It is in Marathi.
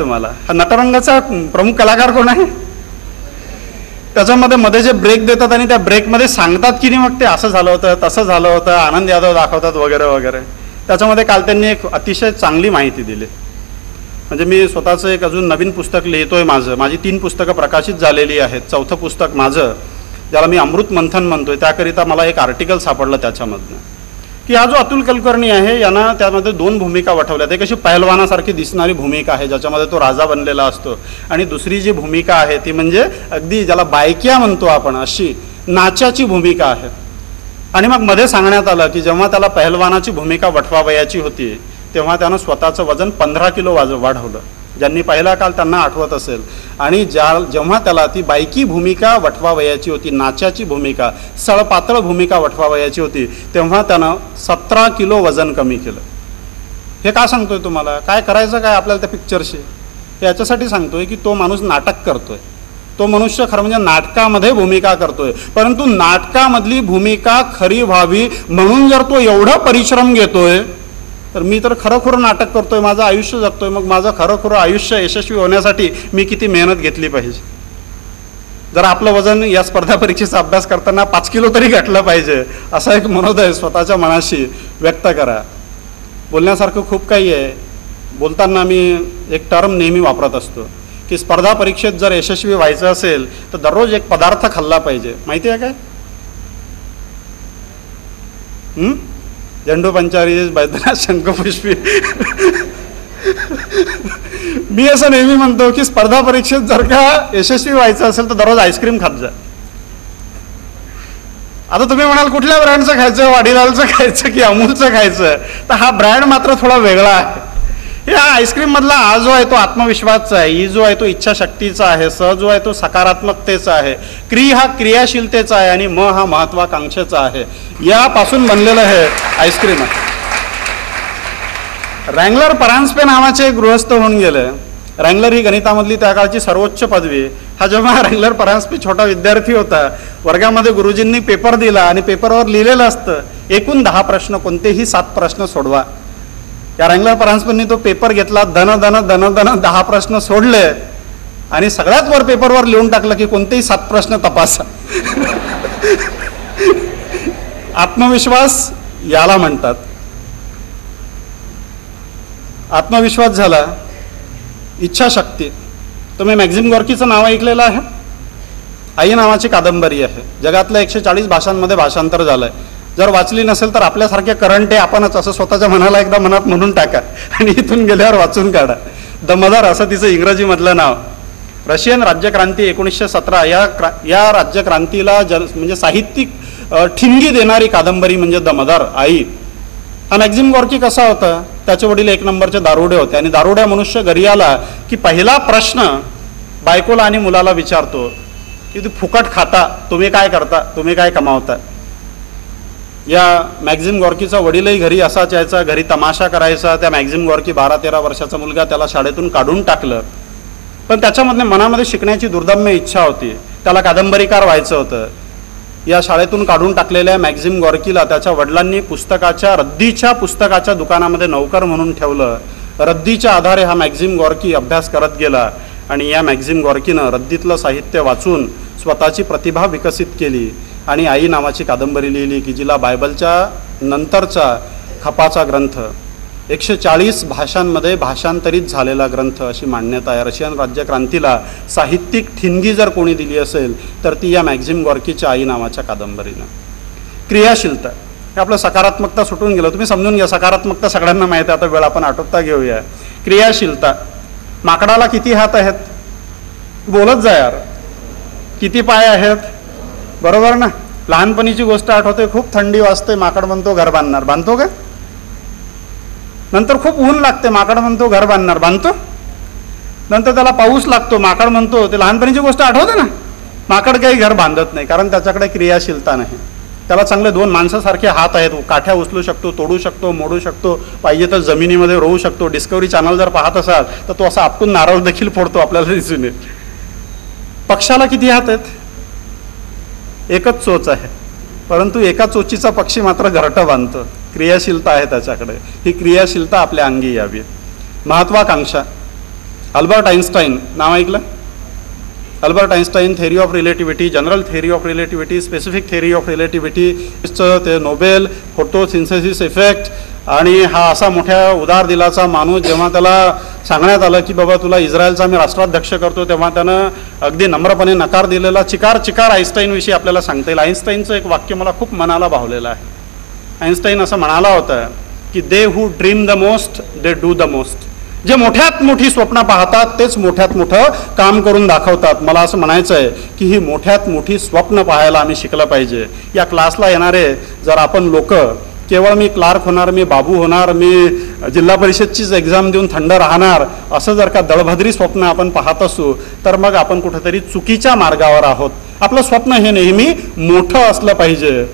तुम्हाला? हा नटरंगाचा प्रमुख कलाकार कोण आहे? त्याच्यामध्ये मध्ये जे ब्रेक देतात आणि त्या ब्रेकमध्ये सांगतात की नाही, मग ते असं झालं होतं, तसं झालं होतं, आनंद यादव दाखवतात वगैरे वगैरे. त्याच्यामध्ये काल त्यांनी एक अतिशय चांगली माहिती दिली. म्हणजे मी स्वतःचं एक अजून नवीन पुस्तक लिहितोय. माझी 3 पुस्तकं प्रकाशित झालेली आहेत. 4थं पुस्तक माझं, ज्याला मी अमृत मंथन म्हणतोय, त्याकरिता मला एक आर्टिकल सापडलं त्याच्यामधनं, की हा जो अतुल कुलकर्णी आहे यानं त्यामध्ये 2 भूमिका वठवल्यात. एक अशी पहलवानासारखी दिसणारी भूमिका आहे ज्याच्यामध्ये तो राजा बनलेला असतो, आणि दुसरी जी भूमिका आहे ती म्हणजे अगदी ज्याला बायक्या म्हणतो आपण, अशी नाचाची भूमिका आहे. आणि मग मध्ये सांगण्यात आलं की जेव्हा त्याला पहलवानाची भूमिका वठवावयाची होती तेव्हा त्यानं स्वतःचं वजन 15 किलो वाढवलं. ज्यांनी पहिला काल त्यांना आठवत असेल. आणि जेव्हा त्याला ती बायकी भूमिका वठवावयाची होती, नाचाची भूमिका, सळपातळ भूमिका वठवावयाची होती, तेव्हा त्यानं 17 किलो वजन कमी केलं. हे का सांगतोय तुम्हाला? काय करायचं काय आपल्याला त्या पिक्चरशी? याच्यासाठी सांगतोय की तो माणूस नाटक करतोय. तो मनुष्य खरं म्हणजे नाटकामध्ये भूमिका करतोय, परंतु नाटकामधली भूमिका खरी व्हावी म्हणून जर तो एवढा परिश्रम घेतोय, तर मी तर खरोखरं नाटक करतोय, माझं आयुष्य जगतोय, मग माझं खरोखरं आयुष्य यशस्वी होण्यासाठी मी किती मेहनत घेतली पाहिजे. जर आपलं वजन या स्पर्धा परीक्षेचा अभ्यास करताना 5 किलो तरी घटलं पाहिजे, असा एक मनोदय स्वतःच्या मनाशी व्यक्त करा. बोलण्यासारखं खूप काही आहे. बोलताना मी एक टर्म नेहमी वापरत असतो की स्पर्धा परीक्षेत जर यशस्वी व्हायचं असेल तर दररोज एक पदार्थ खाल्ला पाहिजे. माहिती आहे काय? झेंडू पंचारी, बैद्यनाथ शंखपुष्पी. मी असं नेहमी म्हणतो की स्पर्धा परीक्षेत जर का यशस्वी व्हायचं असेल तर दररोज आईस्क्रीम खात जा. आता तुम्ही म्हणाल कुठल्या ब्रँडचं खायचं, वाडीलालचं खायचं की अमूलचं खायचं? तर हा ब्रँड मात्र थोडा वेगळा आहे. या आईस्क्रीम मधला आ जो आहे तो आत्मविश्वासचा आहे, ई जो आहे तो इच्छाशक्तीचा आहे, स जो आहे तो सकारात्मकतेचा आहे, क्री हा क्रियाशीलतेचा आहे, आणि म हा महत्वाकांक्षेचा आहे. यापासून बनलेलं हे आईस्क्रीम आहे. रँगलर परांजपे नावाचे एक गृहस्थ होऊन गेले. रँगलर ही गणितामधली त्या काळची सर्वोच्च पदवी. हा जेव्हा रँगलर परांजपे छोटा विद्यार्थी होता, वर्गामध्ये गुरुजींनी पेपर दिला आणि पेपरवर लिहिलेलं असतं एकूण 10 प्रश्न, कोणतेही 7 प्रश्न सोडवा. या रँगलर परांजपेंनी तो पेपर घेतला, धन धन धन धन 10 प्रश्न सोडले आणि सगळ्यात वर पेपरवर लिहून टाकलं की कोणतेही 7 प्रश्न तपासा. आत्मविश्वास याला म्हणतात. आत्मविश्वास झाला. इच्छाशक्ती. तुम्ही मॅक्झिम गॉर्कीचं नाव ऐकलेलं आहे? आई नावाची कादंबरी आहे, जगातल्या 140 भाषांमध्ये भाषांतर झालंय. जर वाचली नसेल तर आपल्यासारखे करंट आहे आपणच असं स्वतःच्या मनाला एकदा मनात म्हणून टाका आणि इथून गेल्यावर वाचून काढा. दमदार असं तिचं इंग्रजीमधलं नाव. रशियन राज्यक्रांती 1917 या राज्यक्रांतीला म्हणजे साहित्यिक ठिणगी देणारी कादंबरी म्हणजे दमदार आई. हा मॅक्झिम गॉर्की कसा होता? त्याचे वडील 1 नंबरचे दारुडे होते, आणि दारुड्या मनुष्य घरी आला की पहिला प्रश्न बायकोला आणि मुलाला विचारतो की तुम्ही फुकट खाता, तुम्ही काय करता, तुम्ही काय कमावता. या मॅक्झिम गॉर्कीचा वडीलही घरी असाच यायचा, घरी तमाशा करायचा. त्या मॅक्झिम गॉर्की 12-13 वर्षाचा मुलगा, त्याला शाळेतून काढून टाकलं. पण त्याच्यामधल्या मनामध्ये शिकण्याची दुर्दम्य इच्छा होती, त्याला कादंबरीकार व्हायचं होतं. या शाळेतून काढून टाकलेल्या मॅक्झिम गॉर्कीला त्याच्या वडिलांनी रद्दीच्या पुस्तकाच्या दुकानामध्ये नौकर म्हणून ठेवलं. रद्दीच्या आधारे हा मॅक्झिम गॉर्की अभ्यास करत गेला, आणि या मॅक्झिम गॉर्कीनं रद्दीतलं साहित्य वाचून स्वतःची प्रतिभा विकसित केली आणि आई नावाची कादंबरी लिहिली की जिला बायबलच्या नंतरचा खपाचा ग्रंथ 140 भाषांमध्ये भाषांतरित झालेला ग्रंथ अशी मान्यता आहे. रशियन राज्यक्रांतीला साहित्यिक ठिणगी जर कोणी दिली असेल तर ती या मॅक्झिम गॉर्कीच्या आई नावाच्या कादंबरीनं. क्रियाशीलता हे आपलं सकारात्मकता सुटून गेलं. तुम्ही समजून घ्या, सकारात्मकता सगळ्यांना माहिती आहे, आता वेळ आपण आटोपता घेऊया. क्रियाशीलता. माकडाला किती हात आहेत? बोलत जा यार. किती पाय आहेत? बरोबर ना? लहानपणीची गोष्ट आठवते, खूप थंडी वाजते, माकड म्हणतो घर बांधणार. बांधतो का? नंतर खूप ऊन लागते, माकड म्हणतो घर बांधणार. बांधतो? नंतर त्याला पाऊस लागतो, माकड म्हणतो. ते लहानपणीची गोष्ट आठवते ना? माकड काही घर बांधत नाही, कारण त्याच्याकडे क्रियाशीलता नाही. त्याला चांगले 2 माणसासारखे हात आहेत, काठ्या उचलू शकतो, तोडू शकतो, मोडू शकतो, पाहिजे तर जमिनीमध्ये रोवू शकतो. डिस्कवरी चॅनल जर पाहत असाल तर तो असा आपटून नारळ देखील फोडतो, आपल्याला दिसून येईल. पक्षाला किती हात आहेत? एकच चोच आहे, परंतु एका चोचीचा पक्षी मात्र घरटं बांधतो. क्रियाशीलता आहे त्याच्याकडे. ही क्रियाशीलता आपल्या अंगी यावी. महत्वाकांक्षा. अल्बर्ट आइन्स्टाईन नाव ऐकलं? Albert Einstein theory of relativity, general theory of relativity, specific theory of relativity, ते नोबेल, फोटोसिंथेसिस इफेक्ट, आणि हा असा मोठ्या उदार दिलाचा माणूस जेव्हा त्याला सांगण्यात आलं की बाबा तुला इस्रायलचा मी राष्ट्राध्यक्ष करतो, तेव्हा त्यानं अगदी नम्रपणे नकार दिलेला चिकार आइन्स्टाईनविषयी आपल्याला सांगता येईल. आइन्स्टाईनचं एक वाक्य मला खूप मनाला भावलेलं आहे. आइन्स्टाईन असं म्हणाला होता की they who dream the most they do the most. जे मोठ्यात मोठी स्वप्न पाहतात तेच मोठ्यात मोठं काम करून दाखवतात. मला असं म्हणायचं आहे की ही मोठ्यात मोठी स्वप्न पाहायला आम्ही शिकलं पाहिजे. या क्लासला येणारे जर आपण लोक केवळ मी क्लार्क होणार, मी बाबू होणार, मी जिल्हा परिषदचीच एक्झाम देऊन थंड राहणार असं जर का दळभद्री स्वप्न आपण पाहत असू तर मग आपण कुठेतरी चुकीच्या मार्गावर आहोत. आपलं स्वप्न हे नेहमी मोठं असलं पाहिजे.